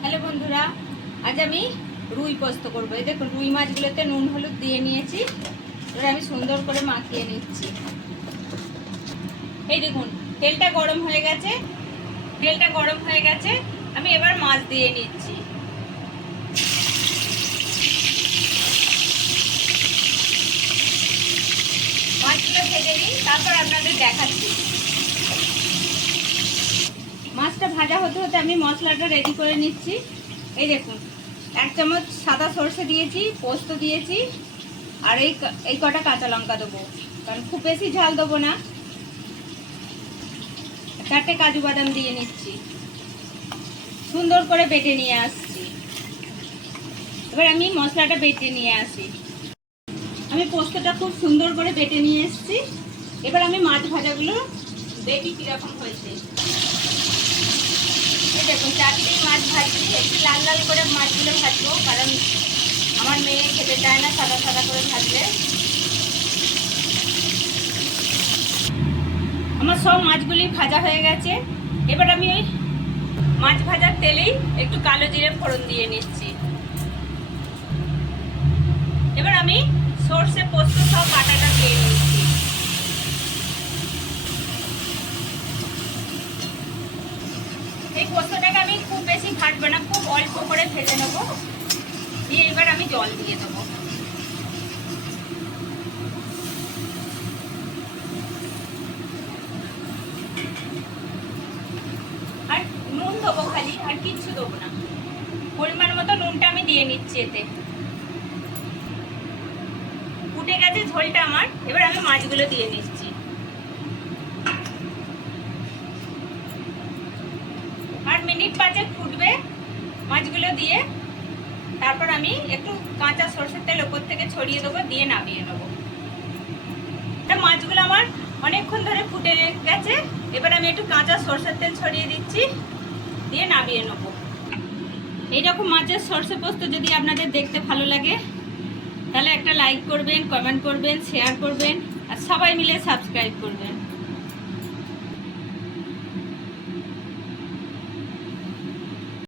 Hello বন্ধুরা, আজ আমি রুই পোস্ত করব। এই দেখুন, রুই মাছগুলোতে নুন, হলুদ দিয়ে নিয়েছি। এবার আমি সুন্দর করে মাখিয়ে নিচ্ছি। এই দেখুন, তেলটা গরম হয়ে গেছে। তেলটা গরম হয়ে গেছে। আমি এবার মাছ দিয়ে নিচ্ছি। মাছগুলো ভেজে নিই, তারপর আপনাদের দেখাচ্ছি। মাছটা ভাজা হতে হতে আমি মশলাটা রেডি করে নিচ্ছি। এই দেখুন, এক চামচ সাদা সর্ষে দিয়েছি, পোস্ত দিয়েছি, আর এই এই কটা কাঁচা লঙ্কা দেবো। কারণ খুব বেশি ঝাল দেবো না। চারটে কাজু বাদাম দিয়ে নিচ্ছি। সুন্দর করে বেটে নিয়ে আসছি। এবার আমি মশলাটা বেটে নিয়ে আসি। আমি পোস্তটা খুব সুন্দর করে বেটে নিয়ে এসেছি। এবার আমি মাছ ভাজাগুলো দেখি কীরকম হয়েছে। দেখুন চারটি মাছ ভাজছি একটু লাল লাল করে মাছগুলো ভাজবো, কারণ আমার মেয়ে খেতে চায় না সাদা সাদা করে ভাজলে। আমার সব মাছগুলি ভাজা হয়ে গেছে। এবার আমি ওই মাছ ভাজার তেলেই একটু কালো জিরে ফোড়ন দিয়ে নিচ্ছি। এবার আমি সর্ষে পোস্ত সব বাটাটা দিয়ে নিচ্ছি। এই পোস্তটাকে আমি খুব বেশি ভাজবো না, খুব অল্প করে ভেজে নেব। দিয়ে এবার আমি জল দিয়ে দেবো। আর নুন দেবো খালি, আর কিচ্ছু দেবো না। পরিমাণ মতো নুনটা আমি দিয়ে নিচ্ছি এতে। ফুটে গেছে ঝোলটা আমার, এবার আমি মাছগুলো দিয়ে নিচ্ছি আর মিনিট পাঁচেক ফুটবে মাছগুলো দিয়ে। তারপর আমি একটু কাঁচা সরষের তেল ওপর থেকে ছড়িয়ে দেবো, দিয়ে নামিয়ে নেব। মাছগুলো আমার অনেকক্ষণ ধরে ফুটে গেছে। এবার আমি একটু কাঁচা সরষের তেল ছড়িয়ে দিচ্ছি, দিয়ে নামিয়ে নেব। এইরকম মাছের সর্ষে পোস্ত যদি আপনাদের দেখতে ভালো লাগে, তাহলে একটা লাইক করবেন কমেন্ট করবেন শেয়ার করবেন, আর সবাই মিলে সাবস্ক্রাইব করবেন।